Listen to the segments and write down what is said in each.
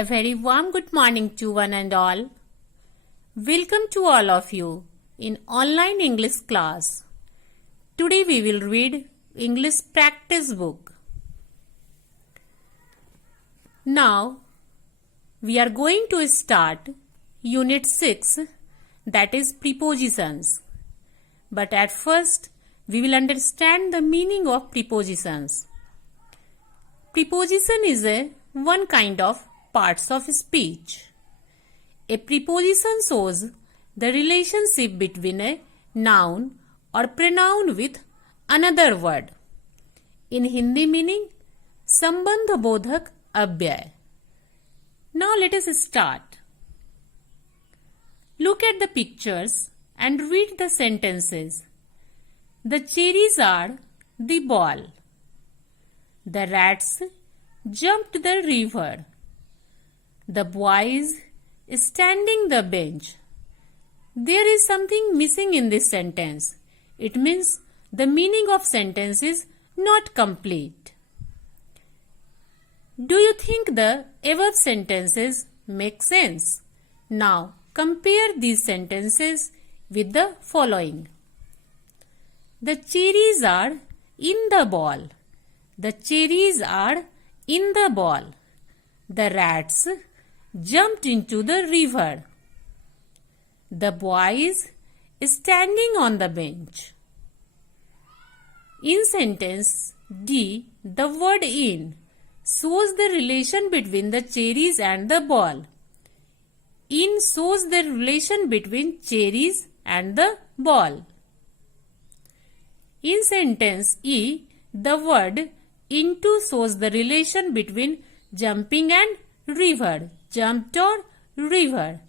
A very warm good morning to one and all. Welcome to all of you in online English class. Today we will read English practice book. Now we are going to start Unit 6, that is prepositions. But at first we will understand the meaning of prepositions. Preposition is one kind of parts of speech. A preposition shows the relationship between a noun or pronoun with another word. In Hindi meaning, संबंध बोधक अव्यय. Now let us start. Look at the pictures and read the sentences. The cherries are the ball. The rats jumped the river. The boys standing the bench. There is something missing in this sentence. It means the meaning of sentence is not complete. Do you think the above sentences make sense? Now compare these sentences with the following. The cherries are in the ball. The cherries are in the ball. The rats jumped into the river. The boys standing on the bench. In sentence D, the word in shows the relation between the cherries and the ball. In shows the relation between cherries and the ball. In sentence E, the word into shows the relation between jumping and river, jumped or river.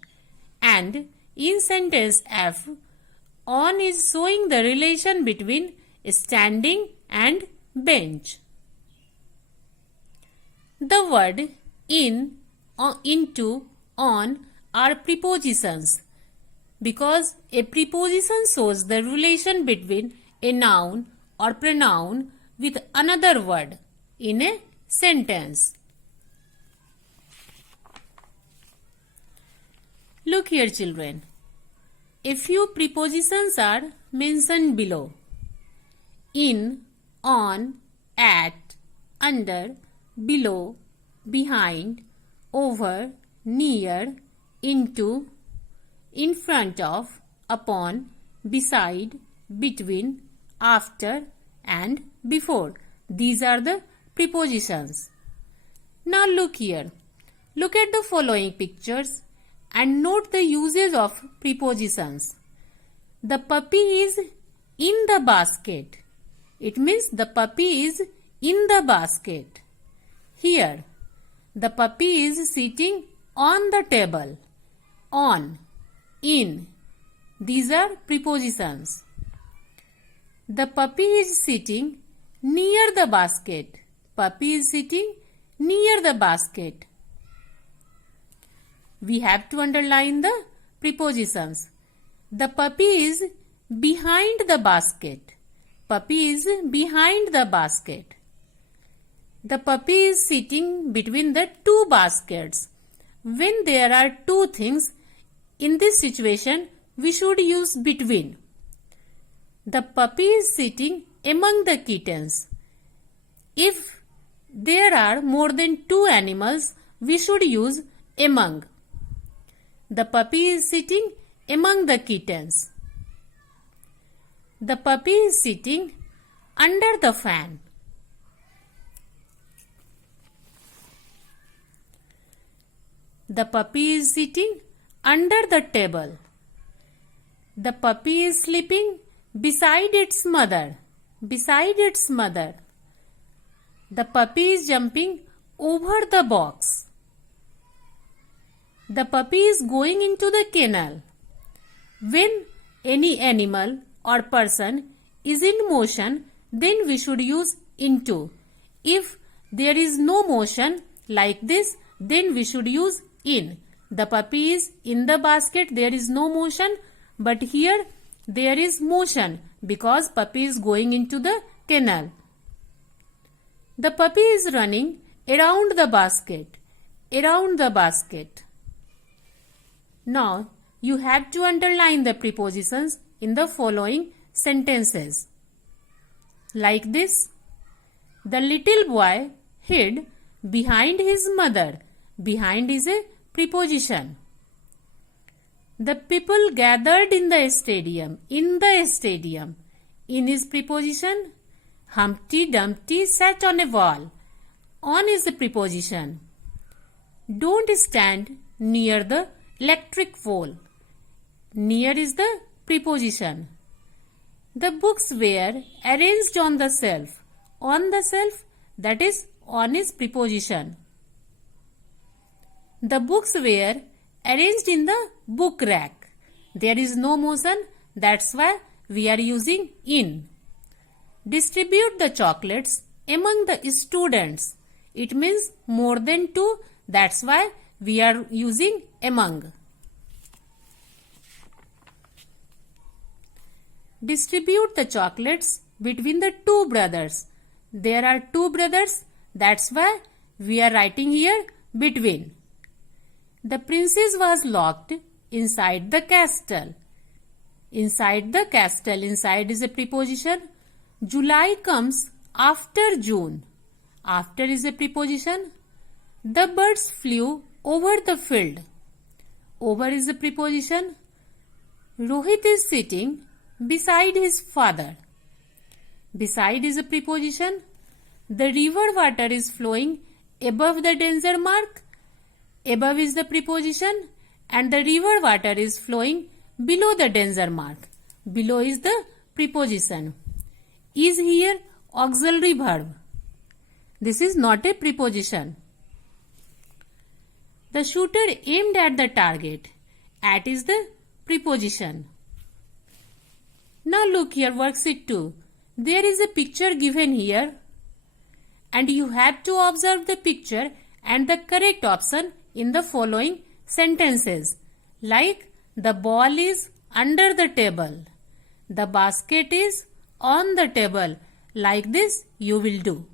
And in sentence F, on is showing the relation between standing and bench. The word in, into, on are prepositions because a preposition shows the relation between a noun or pronoun with another word in a sentence. Look here, children. A few prepositions are mentioned below. In, on, at, under, below, behind, over, near, into, in front of, upon, beside, between, after, and before. These are the prepositions. Now look here. Look at the following pictures and note the uses of prepositions. The puppy is in the basket. It means the puppy is in the basket. Here, the puppy is sitting on the table. On, in. These are prepositions. The puppy is sitting near the basket. Puppy is sitting near the basket. We have to underline the prepositions. The puppy is behind the basket. Puppy is behind the basket. The puppy is sitting between the two baskets. When there are two things, in this situation, we should use between. The puppy is sitting among the kittens. If there are more than two animals, we should use among. The puppy is sitting among the kittens. The puppy is sitting under the fan. The puppy is sitting under the table. The puppy is sleeping beside its mother. Beside its mother. The puppy is jumping over the box. The puppy is going into the kennel. When any animal or person is in motion, then we should use into. If there is no motion like this, then we should use in. The puppy is in the basket, there is no motion, but here there is motion because puppy is going into the kennel. The puppy is running around the basket. around the basket. Now, you have to underline the prepositions in the following sentences. Like this, the little boy hid behind his mother. Behind is a preposition. The people gathered in the stadium. In the stadium. In is preposition. Humpty Dumpty sat on a wall. On is the preposition. Don't stand near the electric pole. Near is the preposition. The books were arranged on the shelf. On the shelf, that is, on is preposition. The books were arranged in the book rack. There is no motion, that's why we are using in. Distribute the chocolates among the students. It means more than two, that's why we are using among. Distribute the chocolates between the two brothers. There are two brothers, that's why we are writing here between. The princess was locked inside the castle. Inside the castle, inside is a preposition. July comes after June. After is a preposition. The birds flew over the field. Over is a preposition. Rohit is sitting beside his father. Beside is a preposition. The river water is flowing above the danger mark. Above is the preposition and the river water is flowing below the danger mark. Below is the preposition. Is here auxiliary verb. This is not a preposition. The shooter aimed at the target. At is the preposition. Now look here, worksheet 2. There is a picture given here and you have to observe the picture and the correct option in the following sentences. Like, the ball is under the table. The basket is on the table. Like this you will do.